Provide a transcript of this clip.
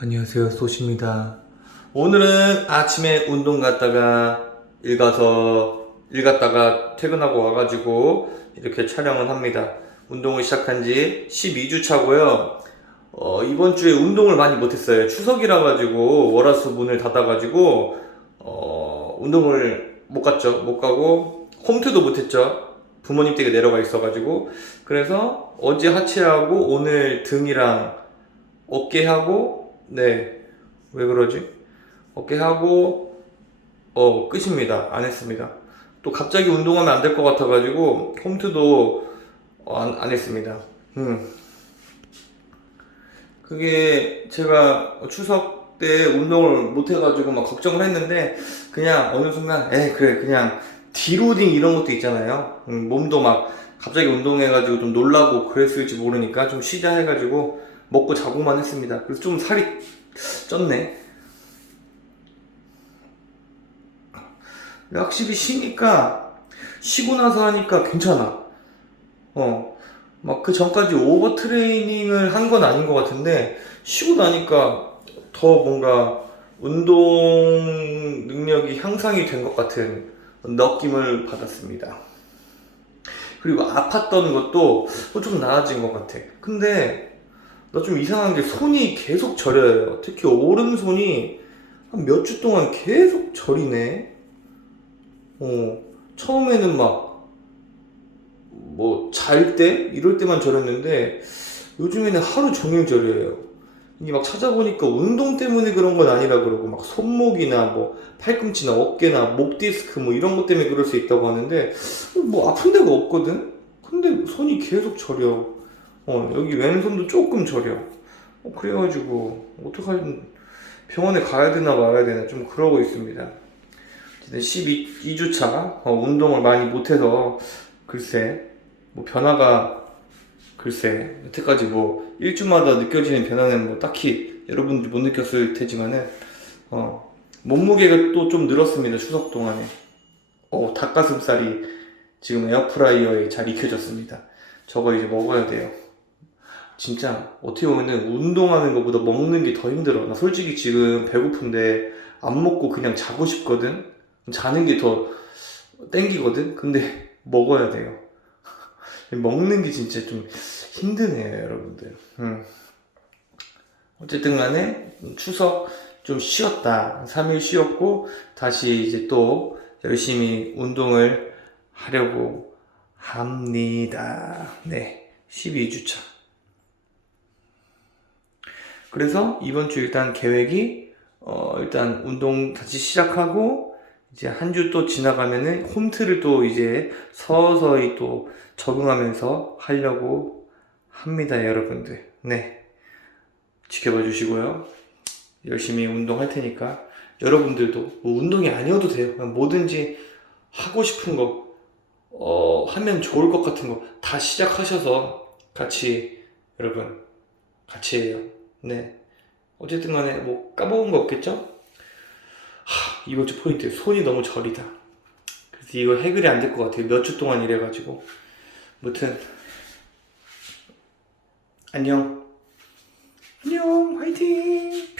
안녕하세요 소시입니다. 오늘은 아침에 운동 갔다가 일 가서 일 갔다가 퇴근하고 와가지고 이렇게 촬영을 합니다. 운동을 시작한 지 12주 차고요. 어, 이번 주에 운동을 많이 못했어요. 추석이라 가지고 월화수 문을 닫아 가지고 어, 운동을 못 갔죠. 못 가고 홈트도 못했죠. 부모님 댁에 내려가 있어 가지고. 그래서 어제 하체하고 오늘 등이랑 어깨하고 네. 왜 그러지? 어깨 하고 어 끝입니다. 안 했습니다. 또 갑자기 운동하면 안 될 것 같아가지고 홈트도 어, 안, 안 했습니다. 음. 그게 제가 추석 때 운동을 못 해가지고 막 걱정을 했는데 그냥 어느 순간 에 그래 그냥 디로딩 이런 것도 있잖아요. 음, 몸도 막 갑자기 운동해가지고 좀 놀라고 그랬을지 모르니까 좀 쉬자 해가지고 먹고 자고만 했습니다 그래서 좀 살이 쪘네 확실히 쉬니까 쉬고 나서 하니까 괜찮아 어 막 그 전까지 오버 트레이닝을 한 건 아닌 것 같은데 쉬고 나니까 더 뭔가 운동 능력이 향상이 된 것 같은 느낌을 받았습니다. 그리고 아팠던 것도 좀 나아진 것 같아. 근데 나 좀 이상한 게 손이 계속 저려요. 특히 오른손이 한 몇 주 동안 계속 저리네. 어, 처음에는 막 뭐 잘 때 이럴 때만 저렸는데 요즘에는 하루 종일 저려요. 이게 막 찾아보니까 운동 때문에 그런 건 아니라 그러고 막 손목이나 뭐 팔꿈치나 어깨나 목 디스크 뭐 이런 것 때문에 그럴 수 있다고 하는데 뭐 아픈 데가 없거든. 근데 손이 계속 저려. 어 여기 왼손도 조금 저려. 어, 그래가지고 어떡하지 병원에 가야 되나 말아야 되나 좀 그러고 있습니다. 12주차 어, 운동을 많이 못해서 글쎄 뭐 변화가 글쎄 여태까지 뭐 일주마다 느껴지는 변화는 뭐 딱히 여러분들 못 느꼈을 테지만은 어 몸무게가 또 좀 늘었습니다 추석 동안에 어 닭가슴살이 지금 에어프라이어에 잘 익혀졌습니다 저거 이제 먹어야 돼요 진짜 어떻게 보면은 운동하는 것보다 먹는 게 더 힘들어 나 솔직히 지금 배고픈데 안 먹고 그냥 자고 싶거든 자는 게 더 땡기거든 근데 먹어야 돼요 먹는 게 진짜 좀 힘드네요, 여러분들. 음. 어쨌든 간에 추석 좀 쉬었다. 3일 쉬었고, 다시 이제 또 열심히 운동을 하려고 합니다. 네. 12주차. 그래서 이번 주 일단 계획이, 어, 일단 운동 다시 시작하고, 이제 한 주 또 지나가면은 홈트를 또 이제 서서히 또 적응하면서 하려고 합니다, 여러분들. 네. 지켜봐 주시고요. 열심히 운동할 테니까 여러분들도 뭐 운동이 아니어도 돼요. 그냥 뭐든지 하고 싶은 거, 어, 하면 좋을 것 같은 거 다 시작하셔서 같이 여러분 같이 해요. 네. 어쨌든 간에 뭐 까먹은 거 없겠죠? 하, 이번 주 포인트 손이 너무 저리다. 그래서 이거 해결이 안 될 것 같아요. 몇 주 동안 이래가지고. 무튼 안녕. 안녕. 화이팅.